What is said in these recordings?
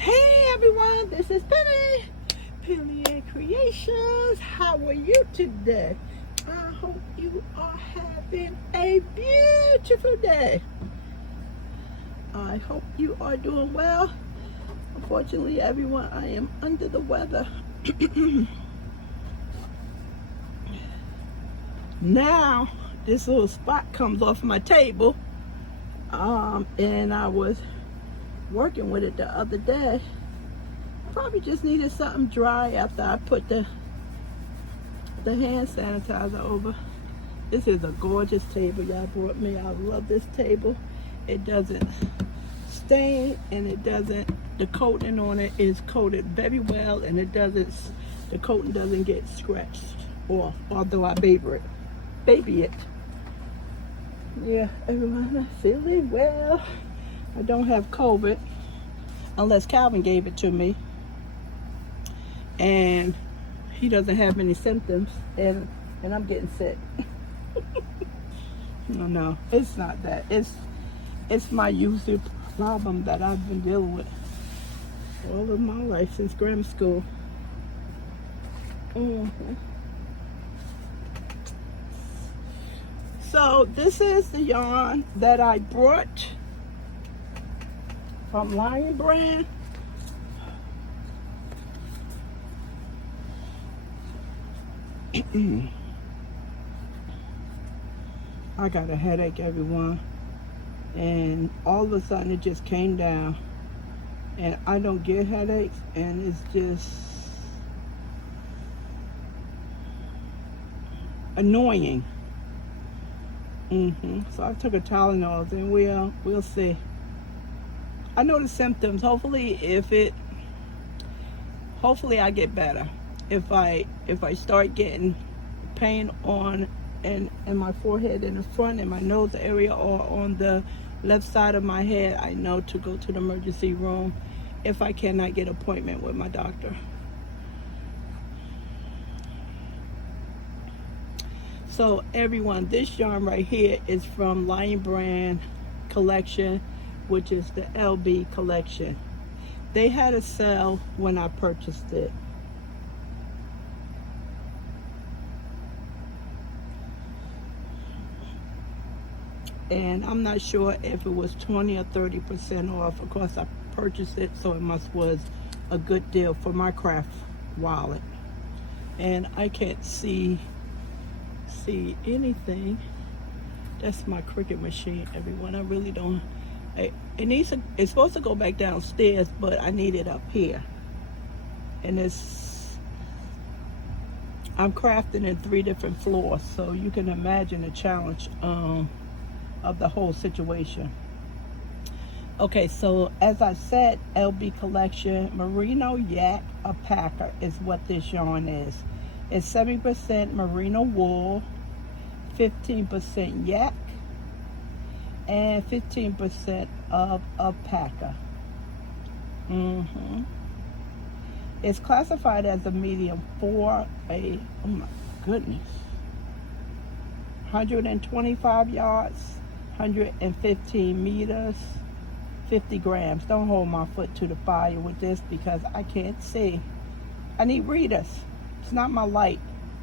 Hey everyone, this is Penley-Ann Creations. How are you today? I hope you are having a beautiful day. I hope you are doing well. Unfortunately, everyone, I am under the weather. Now, this little spot comes off my table, and I was working with it the other day. Probably just needed something dry after I put the hand sanitizer over. This is a gorgeous table y'all brought me. I love this table. It doesn't stain, and the coating on it is coated very well, and the coating doesn't get scratched off, although I baby it. Yeah, everyone, I'm feeling well. I don't have COVID, unless Calvin gave it to me. And he doesn't have any symptoms, and I'm getting sick. No, it's not that. It's my usual problem that I've been dealing with all of my life since grammar school. So this is the yarn that I brought from Lion brand. I got a headache, everyone, and all of a sudden it just came down, and I don't get headaches, and it's just annoying. So I took a Tylenol, and we'll see. I know the symptoms. Hopefully I get better. If I start getting pain on in my forehead in the front, in my nose area, or on the left side of my head, I know to go to the emergency room if I cannot get an appointment with my doctor. So everyone, this yarn right here is from Lion brand collection, which is the LB collection. They had a sale when I purchased it. And I'm not sure if it was 20 or 30% off. Of course, I purchased it, so it was a good deal for my craft wallet. And I can't see anything. That's my Cricut machine, everyone. I really don't. It's supposed to go back downstairs, but I need it up here. And I'm crafting in 3 different floors, so you can imagine the challenge of the whole situation. Okay, so as I said, LB collection, merino yak alpaca is what this yarn is. It's 70% merino wool, 15% yak, and 15% of alpaca. It's classified as a medium for oh my goodness, 125 yards, 115 meters, 50 grams. Don't hold my foot to the fire with this because I can't see. I need readers. It's not my light,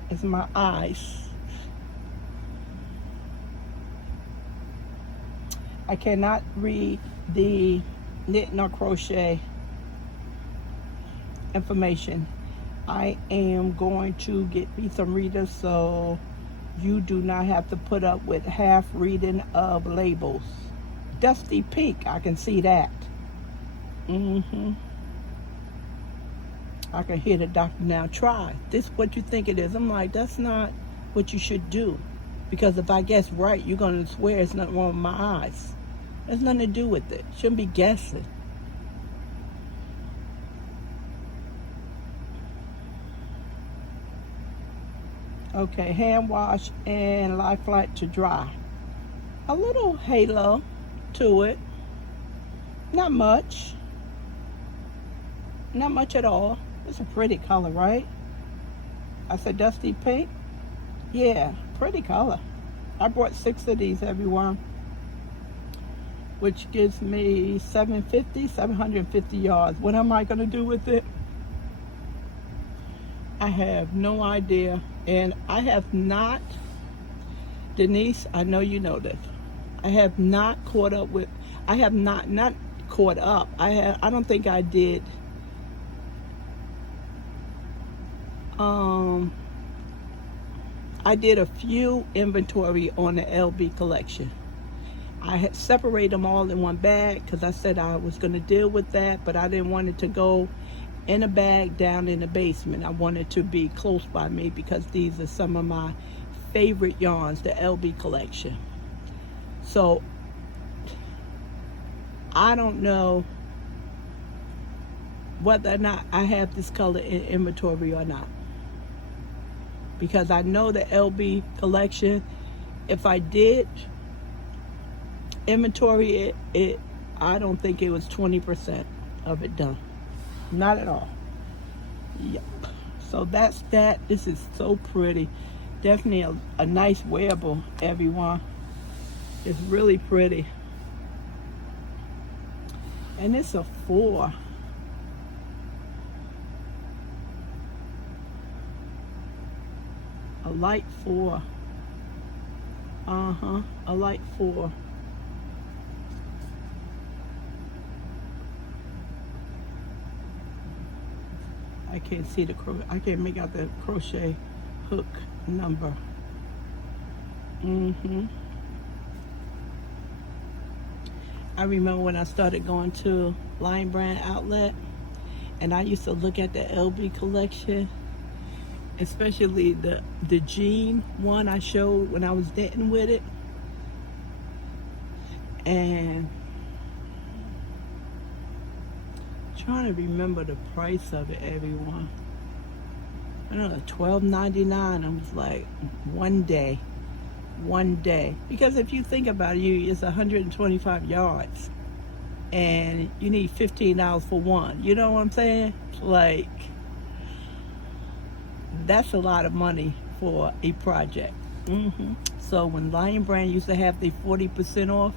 it's my eyes. I cannot read the knit nor crochet information. I am going to get me some readers so you do not have to put up with half reading of labels. Dusty pink, I can see that. I can hear the doctor now, try this, what you think it is. I'm like, that's not what you should do, because if I guess right, you're gonna swear it's nothing wrong with my eyes. There's nothing to do with it. Shouldn't be guessing. Okay, hand wash and lie flat to dry. A little halo to it. Not much. Not much at all. It's a pretty color, right? I said dusty pink. Yeah, pretty color. I brought 6 of these, everyone. which gives me 750 yards. What am I going to do with it? I have no idea. And I have not, Denise, I know you know this. I have not caught up with, I have not caught up. I don't think I did. I did a few inventory on the LB collection. I had separated them all in one bag because I said I was going to deal with that, but I didn't want it to go in a bag down in the basement. I wanted to be close by me because these are some of my favorite yarns, the LB collection. So I don't know whether or not I have this color in inventory or not, because I know the LB collection, if I did inventory it, I don't think it was 20% of it done. Not at all. Yep. So that's that. This is so pretty. Definitely a nice wearable, everyone. It's really pretty. And it's a 4. A light 4. A light 4. I can't see the I can't make out the crochet hook number. I remember when I started going to Lion Brand Outlet, and I used to look at the LB collection, especially the jean one I showed when I was knitting with it. And trying to remember the price of it, everyone. I don't know, $12.99. I was like, one day. Because if you think about it, it's 125 yards, and you need $15 for one. You know what I'm saying? Like, that's a lot of money for a project. So when Lion Brand used to have the 40% off,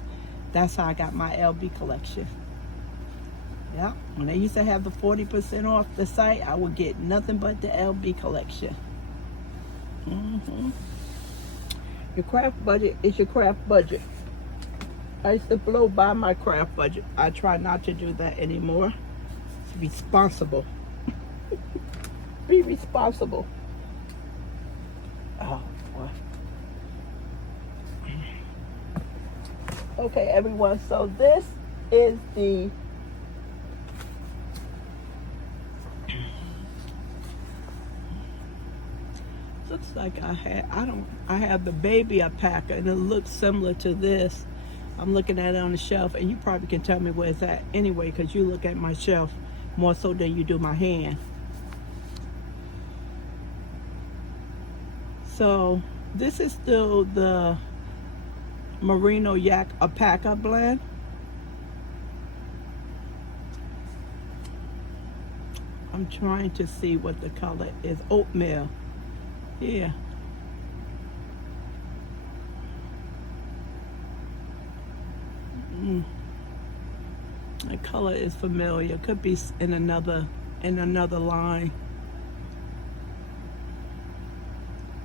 that's how I got my LB collection. Yeah, when they used to have the 40% off the site, I would get nothing but the LB collection. Your craft budget is your craft budget. I used to blow by my craft budget. I try not to do that anymore. It's responsible. Be responsible. Oh, boy. Okay, everyone, so this is the looks like I have the baby alpaca, and it looks similar to this. I'm looking at it on the shelf, and you probably can tell me where it's at anyway, because you look at my shelf more so than you do my hand. So this is still the merino yak alpaca blend. I'm trying to see what the color is. Oatmeal. Yeah. The color is familiar. Could be in another line.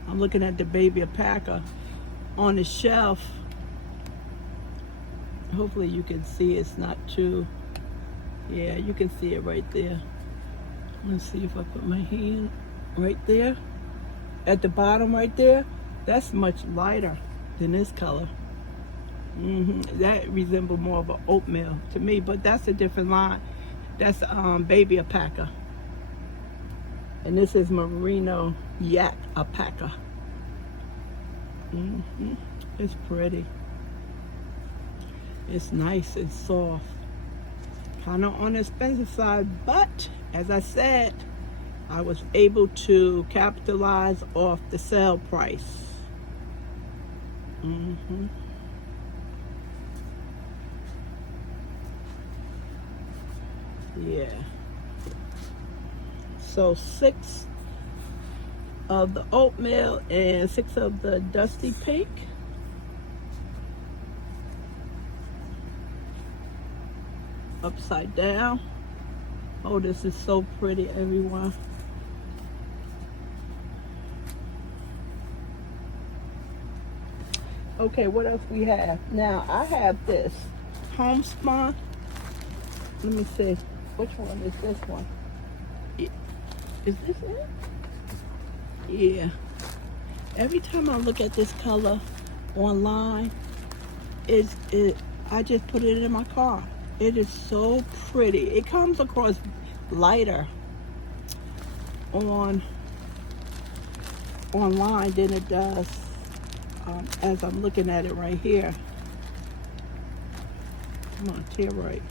I'm looking at the baby alpaca on the shelf. Hopefully you can see it's not too. Yeah, you can see it right there. Let's see if I put my hand right there. At the bottom right there, that's much lighter than this color. That resembles more of an oatmeal to me, but that's a different line. That's baby alpaca. And this is merino yak alpaca. It's pretty. It's nice and soft. Kind of on the expensive side, but as I said, I was able to capitalize off the sale price. Yeah. So 6 of the oatmeal and 6 of the dusty pink. upside down. Oh, this is so pretty, everyone. Okay, what else we have? Now, I have this homespun. Let me see. Which one is this one? Is this it? Yeah. Every time I look at this color online, I just put it in my car. It is so pretty. It comes across lighter online than it does as I'm looking at it right here. Come on, tear right.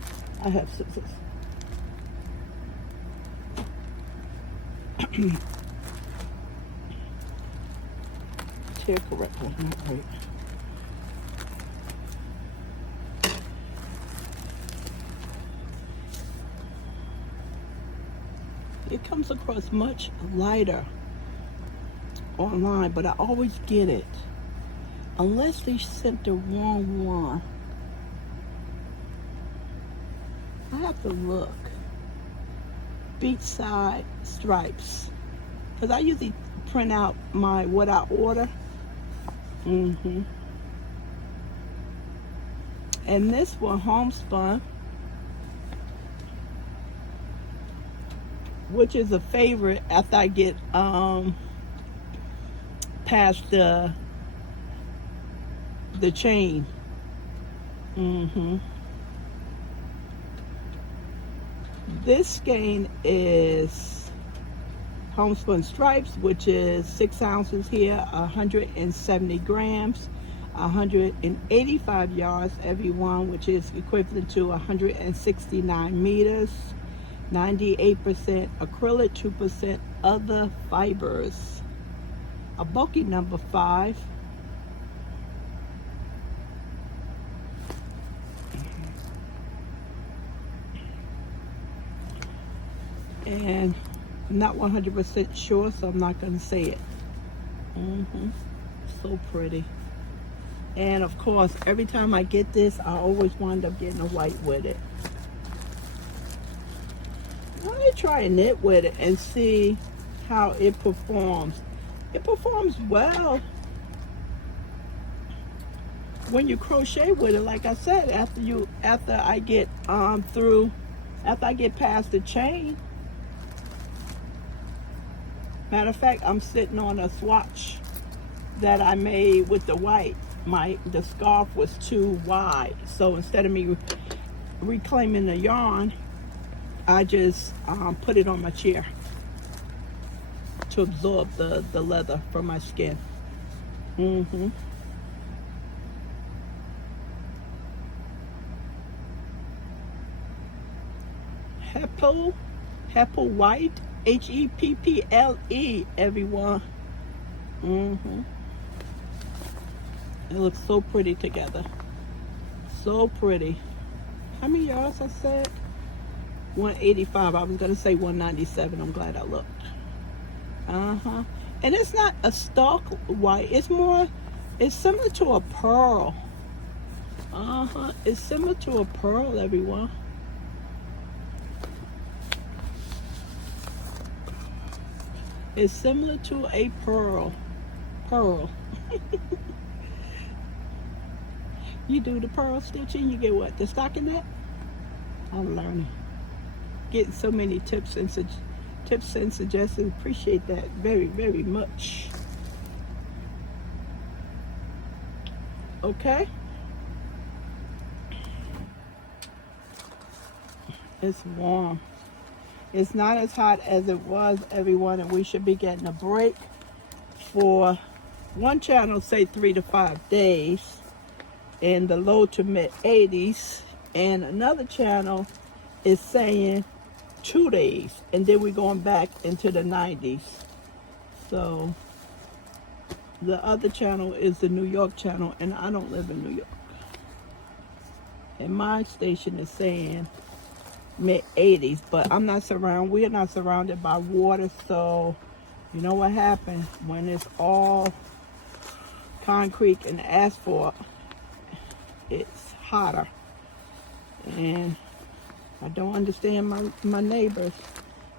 I have scissors. Tear correct one, not right. It comes across much lighter online, but I always get it. Unless they sent the wrong one. I have to look. Beachside stripes. Because I usually print out what I order. And this one, homespun, which is a favorite after I get past the chain. This skein is homespun stripes, which is 6 ounces here, 170 grams, 185 yards every one, which is equivalent to 169 meters, 98% acrylic, 2% other fibers. A bulky number 5. And I'm not 100% sure, so I'm not going to say it. So pretty. And of course, every time I get this, I always wind up getting a white with it. Let me try a knit with it and see how it performs. It performs well when you crochet with it. Like I said, after I get past the chain. Matter of fact, I'm sitting on a swatch that I made with the white. The scarf was too wide, so instead of me reclaiming the yarn, I just put it on my chair to absorb the leather from my skin. Heple white, Hepple, everyone. It looks so pretty together. So pretty. How many yards I said? 185. I was gonna say 197. I'm glad I looked. And it's not a stark white. It's similar to a pearl. It's similar to a pearl, everyone. It's similar to a pearl. You do the pearl stitching, you get what? The stockinette? I'm learning. Getting so many tips and suggestions. Appreciate that very, very much. Okay. It's warm. It's not as hot as it was, everyone, and we should be getting a break for one channel, say 3 to 5 days in the low to mid 80s, and another channel is saying 2 days, and then we're going back into the 90s. So the other channel is the New York channel, and I don't live in New York. And my station is saying mid-80s, but we're not surrounded by water, so you know what happens when it's all concrete and asphalt. It's hotter, and I don't understand my neighbors.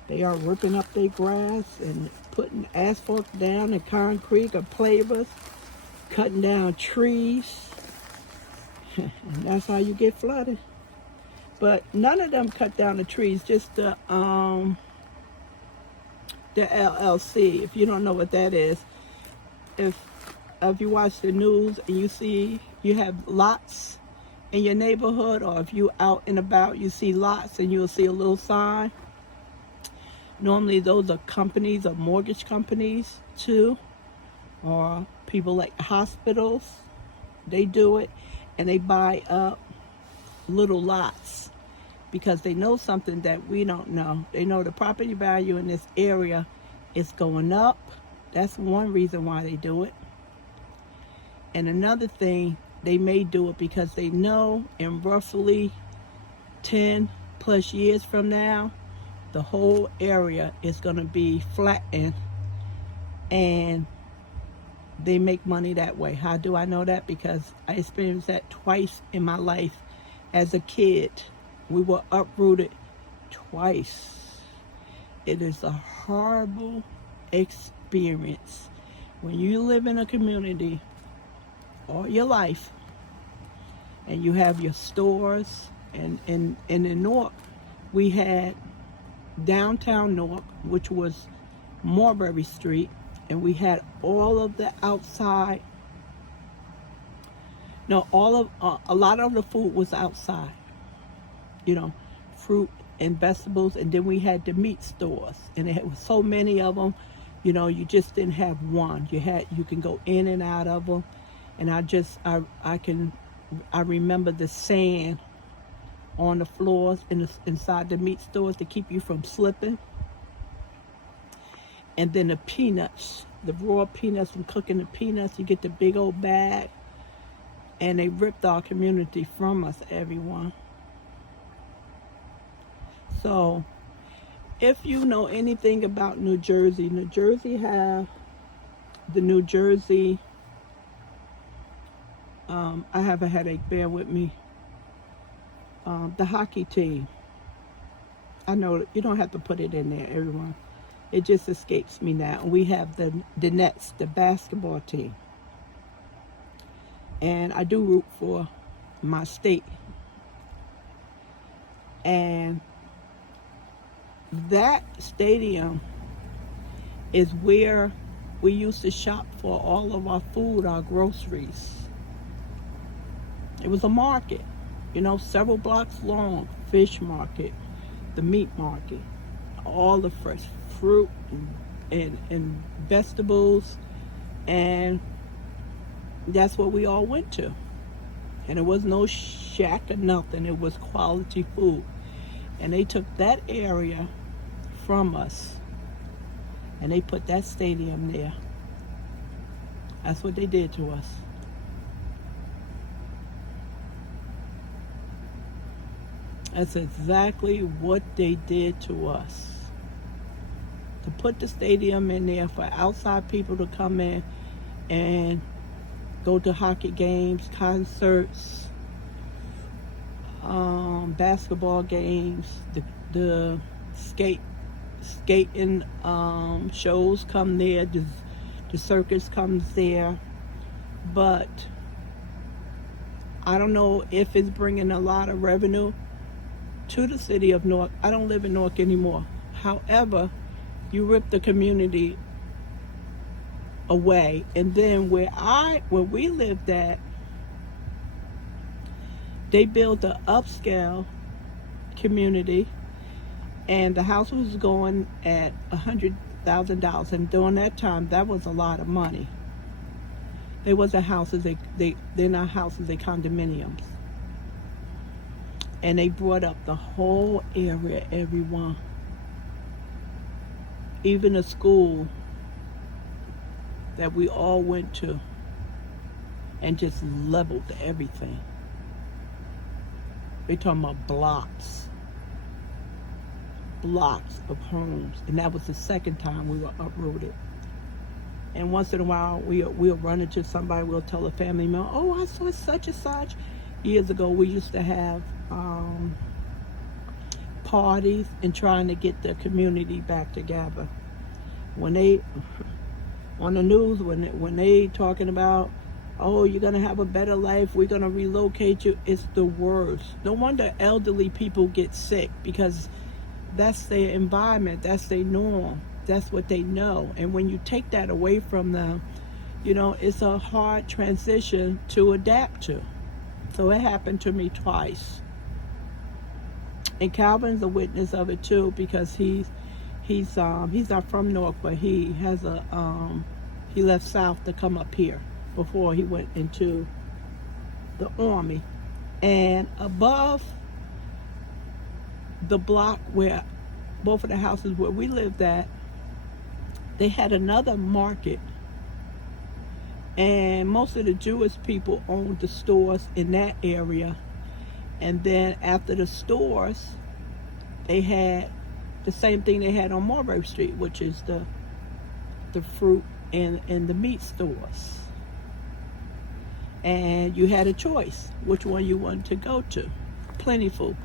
They are ripping up their grass and putting asphalt down and concrete or pavers, cutting down trees. And that's how you get flooded. But none of them cut down the trees, just the LLC. If you don't know what that is, if you watch the news and you see you have lots in your neighborhood, or if you out and about, you see lots and you'll see a little sign. Normally those are companies or mortgage companies too, or people like hospitals. They do it and they buy up little lots because they know something that we don't know. They know the property value in this area is going up. That's one reason why they do it. And another thing, they may do it because they know in roughly 10 plus years from now, the whole area is going to be flattened, and they make money that way. How do I know that? Because I experienced that twice in my life. As a kid, we were uprooted twice. It is a horrible experience when you live in a community all your life and you have your stores. And in Newark, we had downtown Newark, which was Marbury Street, and we had all of the outside. No, a lot of the food was outside. Fruit and vegetables, and then we had the meat stores, and there was so many of them. You just didn't have one. You can go in and out of them, and I remember the sand on the floors inside the meat stores to keep you from slipping. And then the peanuts, the raw peanuts from cooking the peanuts. You get the big old bag, and they ripped our community from us, everyone. So if you know anything about New Jersey have the New Jersey, I have a headache, bear with me. The hockey team. I know you don't have to put it in there, everyone. It just escapes me now. We have the Nets, the basketball team. And I do root for my state. And that stadium is where we used to shop for all of our food, our groceries. It was a market, several blocks long. Fish market, the meat market, all the fresh fruit and vegetables, and that's what we all went to. And it was no shack or nothing. It was quality food. And they took that area from us, and they put that stadium there. That's what they did to us. That's exactly what they did to us. To put the stadium in there for outside people to come in and go to hockey games, concerts, basketball games, the skating shows come there, the circus comes there. But I don't know if it's bringing a lot of revenue to the city of Newark. I don't live in Newark anymore. However, you rip the community away. And then where we lived at, they built an upscale community, and the house was going at $100,000. And during that time, that was a lot of money. They wasn't houses. They're not houses. They're condominiums. And they brought up the whole area, everyone. Even a school that we all went to, and just leveled everything. They're talking about blocks of homes. And that was the second time we were uprooted. And once in a while, we'll run into somebody, we'll tell a family member, oh, I saw such and such. Years ago, we used to have parties and trying to get the community back together. When they on the news, when they talking about, oh, you're gonna have a better life, we're gonna relocate you, it's the worst. No wonder elderly people get sick, because that's their environment, that's their norm, that's what they know. And when you take that away from them, you know, it's a hard transition to adapt to. So it happened to me twice. And Calvin's a witness of it too, because he's not from North, but he has he left South to come up here before he went into the Army. And above the block where both of the houses where we lived at, they had another market. And most of the Jewish people owned the stores in that area. And then after the stores, they had the same thing they had on Marbury Street, which is the fruit and the meat stores. And you had a choice which one you wanted to go to. Plenty food.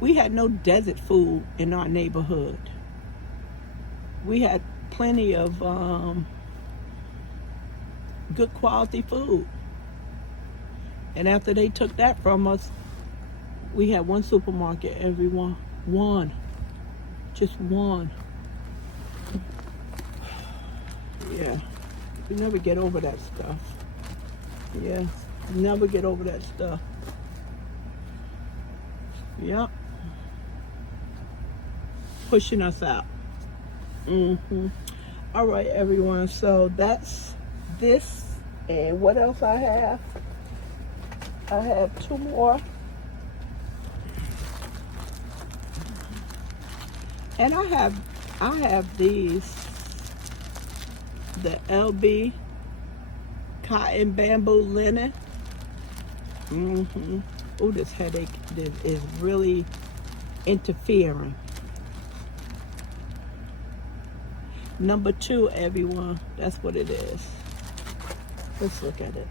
We had no desert food in our neighborhood. We had plenty of good quality food. And after they took that from us, we had one supermarket, everyone. One. Just one. Yeah. We never get over that stuff. Yeah. Never get over that stuff. Yep. Pushing us out. All right, everyone. So that's this. And what else I have? I have two more. And I have these, the LB cotton bamboo linen. Oh, this headache is really interfering. Number 2, everyone. That's what it is. Let's look at it.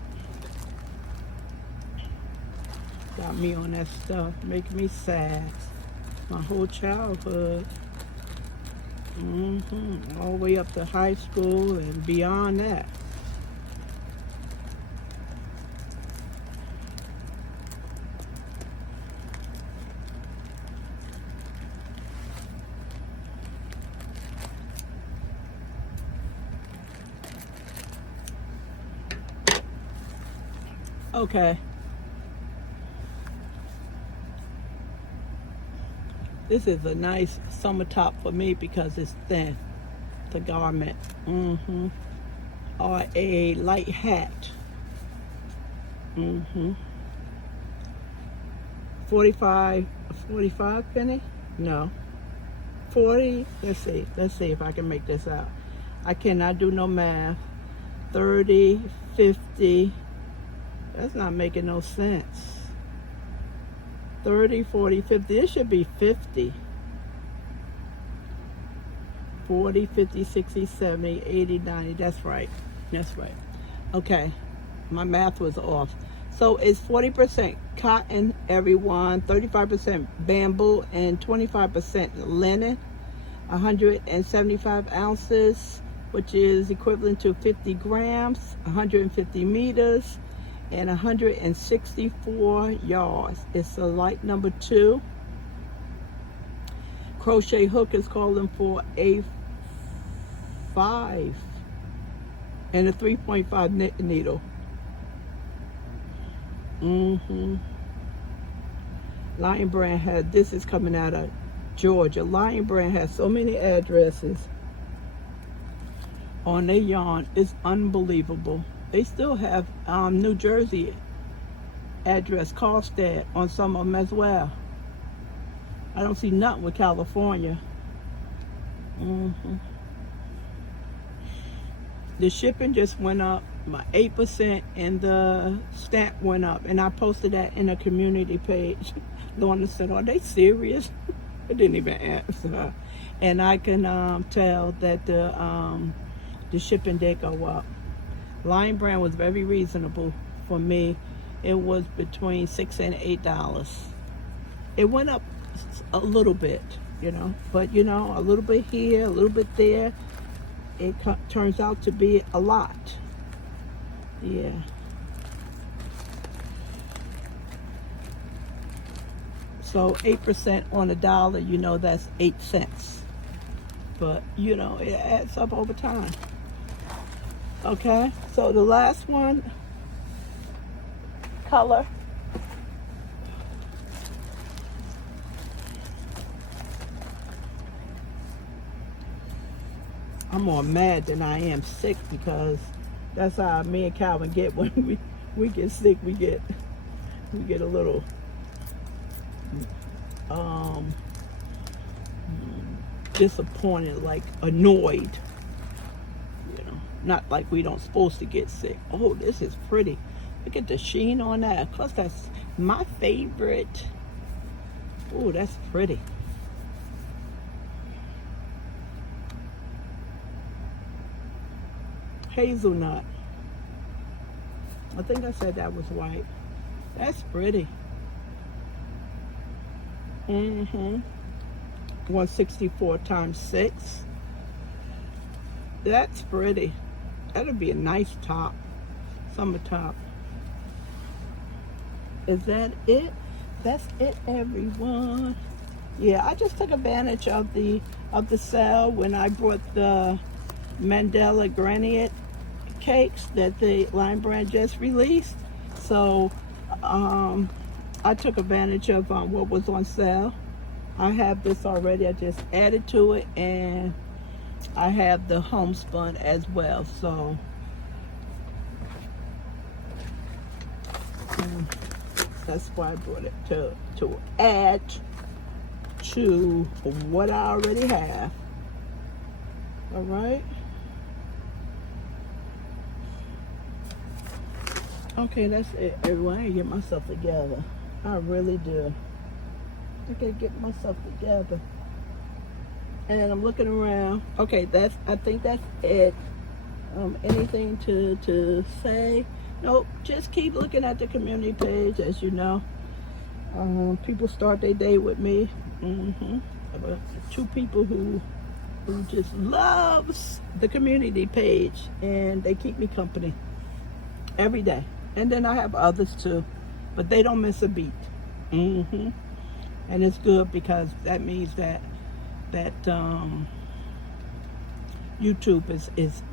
Got me on that stuff, making me sad. My whole childhood. All the way up to high school and beyond that. Okay. This is a nice summer top for me because it's thin, the garment. Or a light hat. 45 penny? No. 40, let's see if I can make this out. I cannot do no math. 30, 50, that's not making no sense. 30, 40, 50, it should be 50. 40, 50, 60, 70, 80, 90, that's right. Okay, my math was off. So it's 40% cotton, everyone, 35% bamboo, and 25% linen. 175 ounces, which is equivalent to 50 grams, 150 meters, and 164 yards. It's a light number 2. Crochet hook is calling for a 5 and a 3.5 needle. Lion Brand had, this is coming out of Georgia. Lion Brand has so many addresses on their yarn. It's unbelievable. They still have New Jersey address, Carlstead, on some of them as well. I don't see nothing with California. The shipping just went up by 8%, and the stamp went up. And I posted that in a community page. Lorna said, "Are they serious?" I didn't even answer her. And I can tell that the shipping did go up. Lion Brand was very reasonable for me. It was between $6 and $8. It went up a little bit, you know, but you know, a little bit here, a little bit there, it turns out to be a lot. Yeah. So 8% on a dollar, you know, that's 8 cents. But you know, it adds up over time. Okay, so the last one, color. I'm more mad than I am sick, because that's how me and Calvin get when we get sick. We get a little disappointed, like annoyed. You know, not like we don't supposed to get sick. Oh, this is pretty. Look at the sheen on that. Plus, that's my favorite. Oh, that's pretty. Hazelnut. I think I said that was white. That's pretty. 164 times 6. That's pretty. That'll be a nice top. Summer top. Is that it? That's it, everyone. Yeah, I just took advantage of the sale when I brought the Mandela Granite cakes that the Line Brand just released. So I took advantage of what was on sale. I have this already. I just added to it, and I have the homespun as well. So that's why I brought it to add to what I already have. All right. Okay, that's it, everyone. I gotta get myself together. I really do. I gotta get myself together. And I'm looking around. Okay, I think that's it. Anything to say? Nope. Just keep looking at the community page. As you know, people start their day with me. Two people who just loves the community page, and they keep me company every day. And then I have others too, but they don't miss a beat. And it's good, because that means that YouTube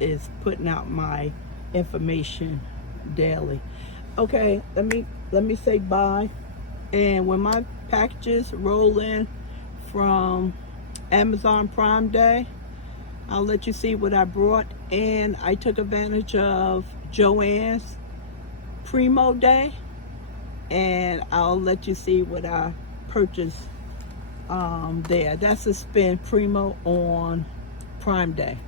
is putting out my information daily. Okay, let me say bye. And when my packages roll in from Amazon Prime Day, I'll let you see what I brought. And I took advantage of Joann's Primo Day, and I'll let you see what I purchased there. That's a spend Primo on Prime Day.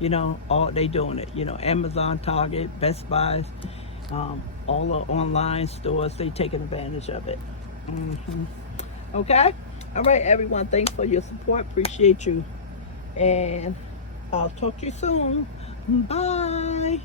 You know, all they doing it. You know, Amazon, Target, Best Buys, all the online stores, they taking advantage of it. Okay? All right, everyone. Thanks for your support. Appreciate you. And I'll talk to you soon. Bye.